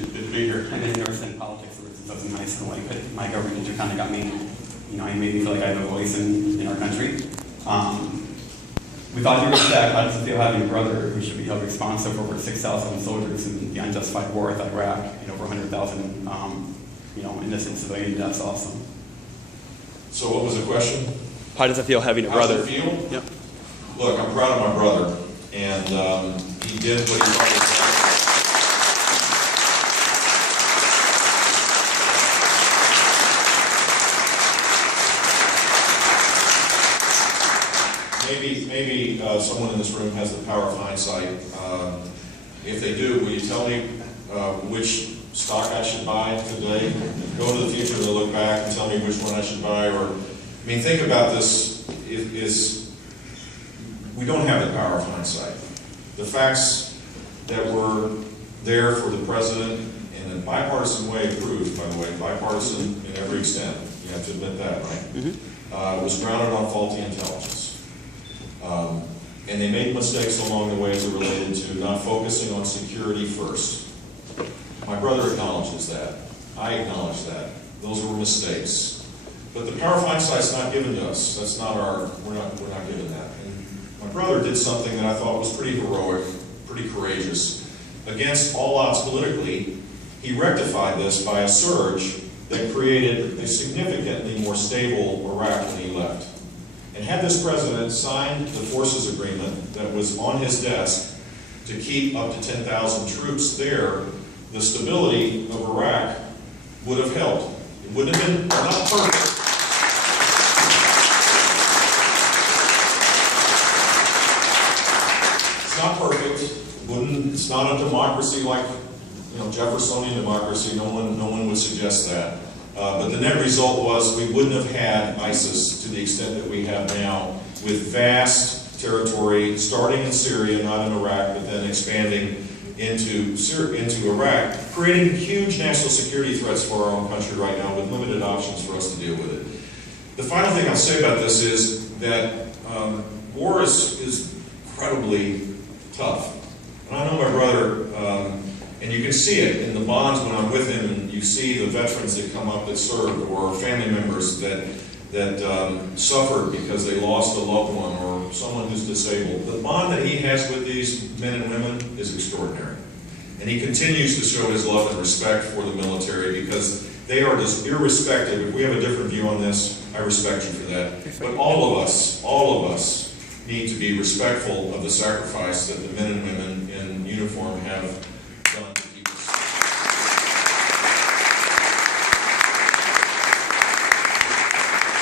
the debate here. I never said politics ever since I was in high school. Like, my government teacher kind of got me, you know, he made me feel like I have a voice in our country. With all due respect, how does it feel having a brother who should be held responsible for over 6,000 soldiers in the unjustified war with Iraq and over 100,000, you know, innocent civilian deaths also? So what was the question? How does it feel having a brother? How does it feel? Yep. Look, I'm proud of my brother, and he did what he thought was right. Maybe someone in this room has the power of hindsight. If they do, will you tell me which stock I should buy today? Go into the future and look back and tell me which one I should buy. Or, I mean, think about this. We don't have the power of hindsight. The facts that were there for the president in a bipartisan way approved, by the way, bipartisan in every extent. You have to admit that, right? Mm-hmm. Was grounded on faulty intelligence. And they made mistakes along the way as it related to not focusing on security first. My brother acknowledges that. I acknowledge that. Those were mistakes. But the power of hindsight's not given to us. That's not we're not given that. And my brother did something that I thought was pretty heroic, pretty courageous. Against all odds politically, he rectified this by a surge that created a significantly more stable Iraq when he left. And had this president signed the forces agreement that was on his desk to keep up to 10,000 troops there, the stability of Iraq would have helped. It wouldn't have been not perfect. It's not perfect. It's not a democracy like, you know, Jeffersonian democracy. No one would suggest that. But the net result was we wouldn't have had ISIS to the extent that we have now, with vast territory starting in Syria, not in Iraq, but then expanding into Iraq, creating huge national security threats for our own country right now with limited options for us to deal with it. The final thing I'll say about this is that war is incredibly tough. And I know my brother, and you can see it in the bonds when I'm with him, and you see the veterans that come up that served, or family members that suffered because they lost a loved one or someone who's disabled. The bond that he has with these men and women is extraordinary. And he continues to show his love and respect for the military because they are just irrespective. If we have a different view on this, I respect you for that. But all of us need to be respectful of the sacrifice that the men and women in uniform have